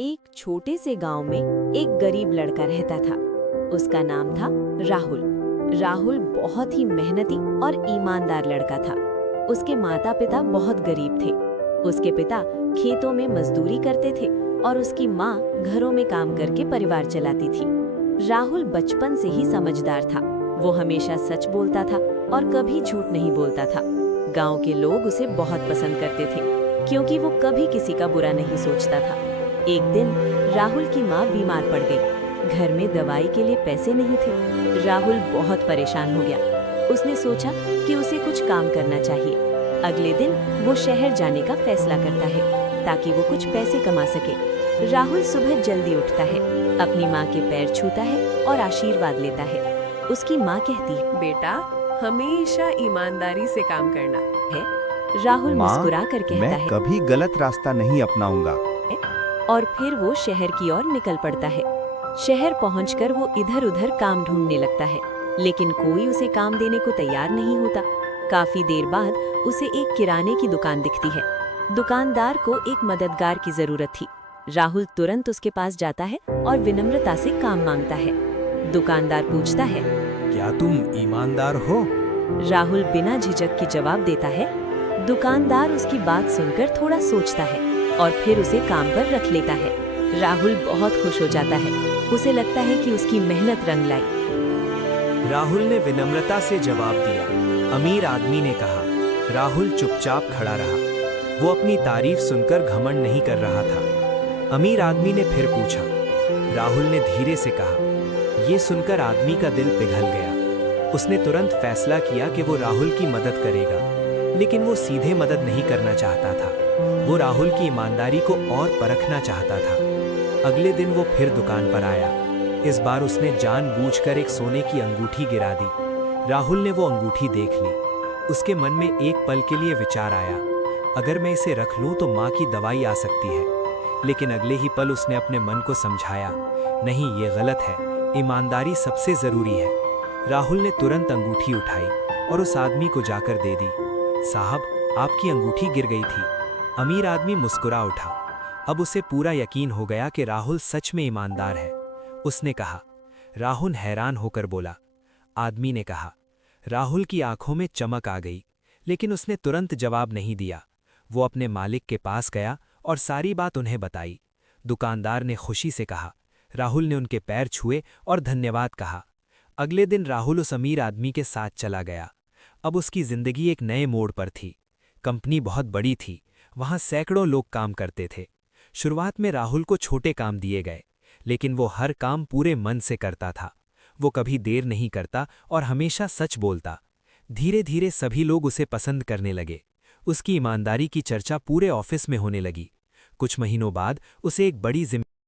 एक छोटे से गांव में एक गरीब लड़का रहता था। उसका नाम था राहुल। राहुल बहुत ही मेहनती और ईमानदार लड़का था। उसके माता पिता बहुत गरीब थे। उसके पिता खेतों में मजदूरी करते थे और उसकी माँ घरों में काम करके परिवार चलाती थी। राहुल बचपन से ही समझदार था। वो हमेशा सच बोलता था और कभी झूठ नहीं बोलता था। गांव के लोग उसे बहुत पसंद करते थे क्योंकि वो कभी किसी का बुरा नहीं सोचता था। एक दिन राहुल की माँ बीमार पड़ गई। घर में दवाई के लिए पैसे नहीं थे। राहुल बहुत परेशान हो गया। उसने सोचा कि उसे कुछ काम करना चाहिए। अगले दिन वो शहर जाने का फैसला करता है ताकि वो कुछ पैसे कमा सके। राहुल सुबह जल्दी उठता है, अपनी माँ के पैर छूता है और आशीर्वाद लेता है। उसकी माँ कहती है, बेटा, हमेशा ईमानदारी से काम करना है। राहुल माँ, मुस्कुरा कर कहता मैं है कभी गलत रास्ता नहीं अपनाऊंगा। और फिर वो शहर की ओर निकल पड़ता है। शहर पहुंचकर वो इधर-उधर काम ढूंढने लगता है, लेकिन कोई उसे काम देने को तैयार नहीं होता। काफी देर बाद उसे एक किराने की दुकान दिखती है। दुकानदार को एक मददगार की जरूरत थी। राहुल तुरंत उसके पास जाता है और विनम्रता से काम मांगता है। दुकानदार पूछता है, क्या तुम ईमानदार हो? राहुल बिना झिझक की जवाब देता है। दुकानदार उसकी बात सुनकर थोड़ा सोचता है और फिर उसे काम पर रख लेता है। राहुल बहुत खुश हो जाता है। उसे लगता है कि उसकी मेहनत रंग लाई। राहुल ने विनम्रता से जवाब दिया। अमीर आदमी ने कहा। राहुल चुपचाप खड़ा रहा। वो अपनी तारीफ सुनकर घमंड नहीं कर रहा था। अमीर आदमी ने फिर पूछा। राहुल ने धीरे से कहा। ये सुनकर आदमी का दिल पिघल गया। उसने तुरंत फैसला किया कि वो राहुल की मदद करेगा, लेकिन वो सीधे मदद नहीं करना चाहता था। वो राहुल की ईमानदारी को और परखना चाहता था। अगले दिन वो फिर दुकान पर आया। इस बार उसने जानबूझकर एक सोने की अंगूठी गिरा दी। राहुल ने वो अंगूठी देख ली। उसके मन में एक पल के लिए विचार आया, अगर मैं इसे रख लूं तो माँ की दवाई आ सकती है। लेकिन अगले ही पल उसने अपने मन को समझाया, नहीं, ये गलत है, ईमानदारी सबसे जरूरी है। राहुल ने तुरंत अंगूठी उठाई और उस आदमी को जाकर दे दी। साहब, आपकी अंगूठी गिर गई थी। अमीर आदमी मुस्कुरा उठा। अब उसे पूरा यकीन हो गया कि राहुल सच में ईमानदार है। उसने कहा। राहुल हैरान होकर बोला। आदमी ने कहा। राहुल की आंखों में चमक आ गई, लेकिन उसने तुरंत जवाब नहीं दिया। वो अपने मालिक के पास गया और सारी बात उन्हें बताई। दुकानदार ने खुशी से कहा। राहुल ने उनके पैर छुए और धन्यवाद कहा। अगले दिन राहुल उस अमीर आदमी के साथ चला गया। अब उसकी जिंदगी एक नए मोड़ पर थी। कंपनी बहुत बड़ी थी। वहां सैकड़ों लोग काम करते थे। शुरुआत में राहुल को छोटे काम दिए गए, लेकिन वो हर काम पूरे मन से करता था। वो कभी देर नहीं करता और हमेशा सच बोलता। धीरे धीरे सभी लोग उसे पसंद करने लगे। उसकी ईमानदारी की चर्चा पूरे ऑफिस में होने लगी। कुछ महीनों बाद उसे एक बड़ी जिम्मेदारी